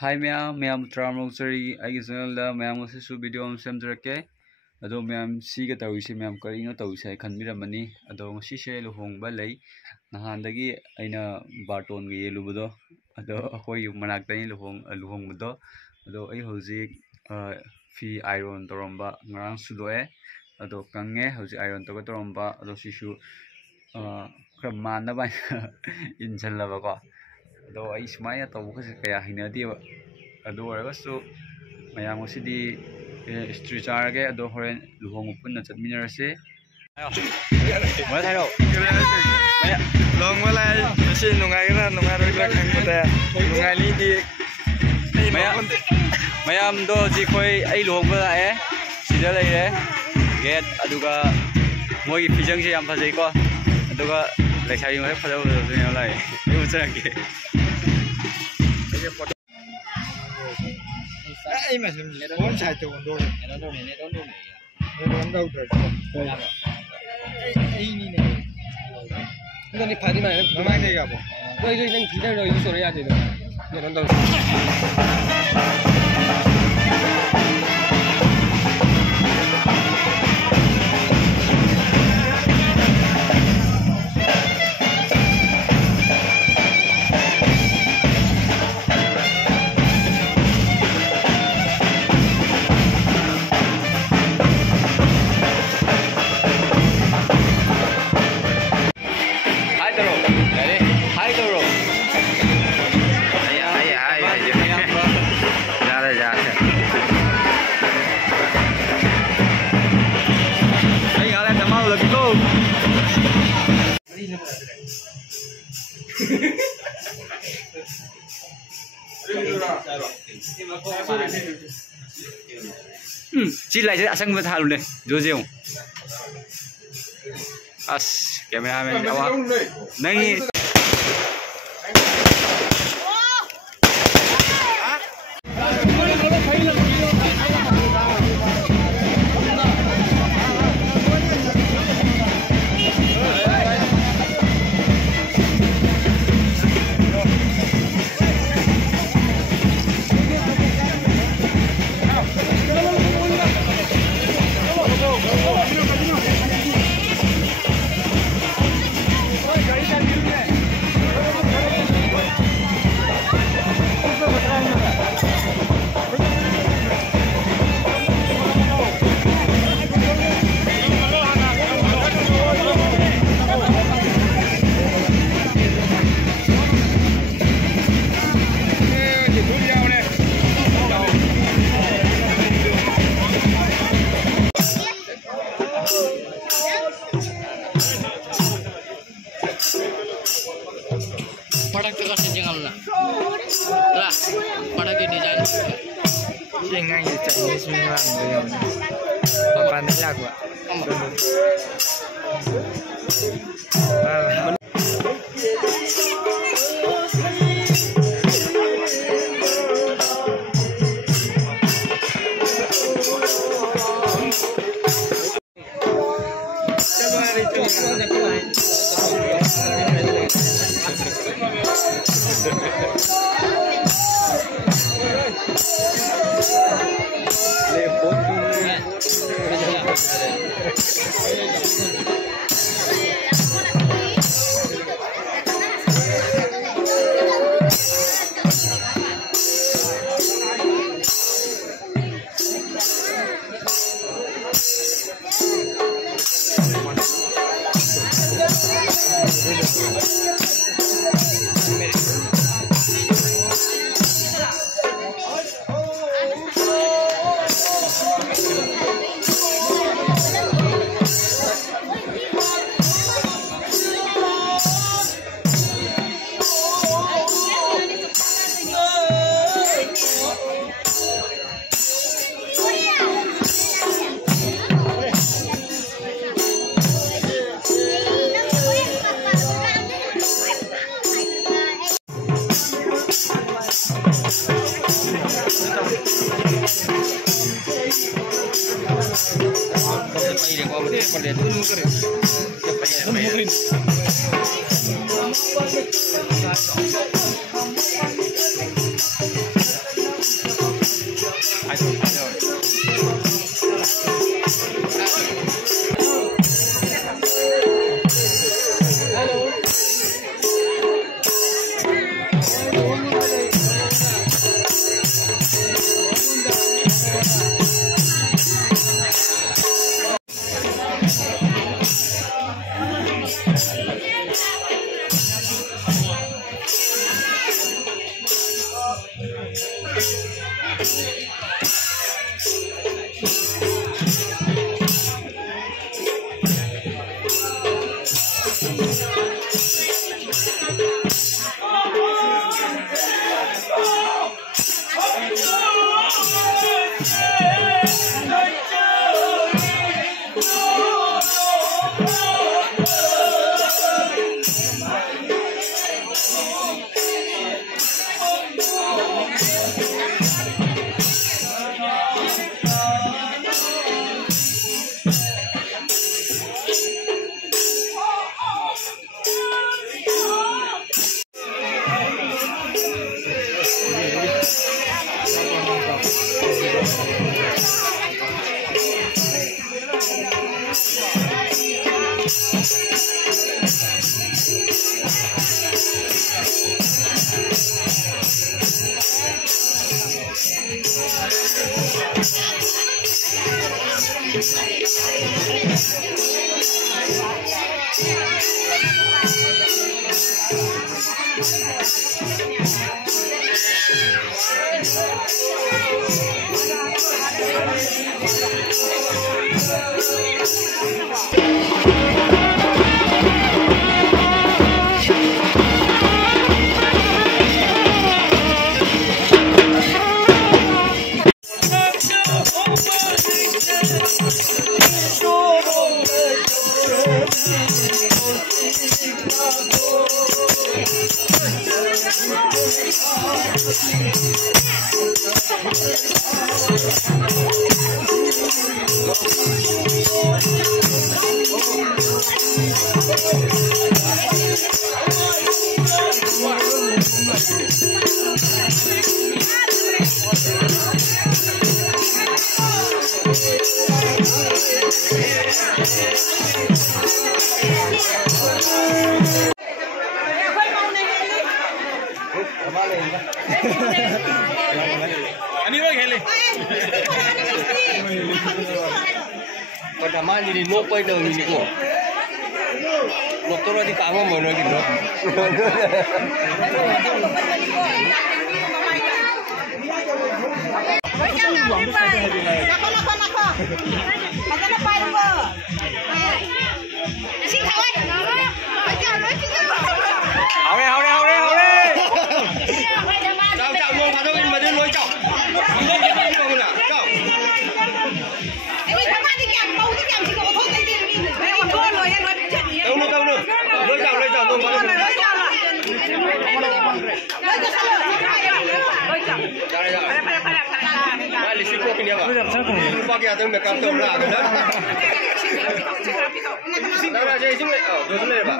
Hi ma'am तराम लौजरी आई channel ma'am video सेमजरके अदो ma'am सीगे तौरीसे ma'am करीनो तौरीसे खनबिरमनी अदो ngसीसे लुहोंगबा लई नहानदगी अइना बारटोन गे येलुबदो अदो अखोय मनाक्तनी लुहोंगबदो अदो अइ हौजिक फी आयरन तोरम्बा ngarang सुदोए अदो कंगे हौजिक आयरन तोरम्बा अदो सिसु खरा मानबा इनसलबको अदो अइ सुमाय तौबखसे कया हिनदिबा अदो अरगसु मयाम ngसीदी स्ट्री चारगे अदो होरेन लुहोंग पुन्ना चटमिनरसे थारो लोंग वाला ऐसे नुंगाइरा नुंगारोइरा खंगबदा नुंगाइलीदी मयाम दो जिखोय अइ लुहोंगबा लाए सिदा लैरे गेट अदुगा मोगी फिजंगसे याम फजैको अदुगा लेसारि मोय फजबदो लाए उचरके ai mà muốn xài chuồng đôi nó đâu đâu rồi ai này nó đi phải đi mà nó mang đi gặp rồi rồi đang chỉ đâu rồi số này thì nó đâu ची लाइसे असंग में थालुले जोजेउ अस cameraman आवा नहीं Produk itu kan jangan lah. Lah, produk ini desain. Jangan ya Chinese memang belum. Pandai lah gua. Ani lagi hele. Pada mana ni no pai dah ni ko. Motor di kamu mana gitu. Pakai atau makeup tu lah, kan? Dah, jadi sini. Oh, dua sini, Pak.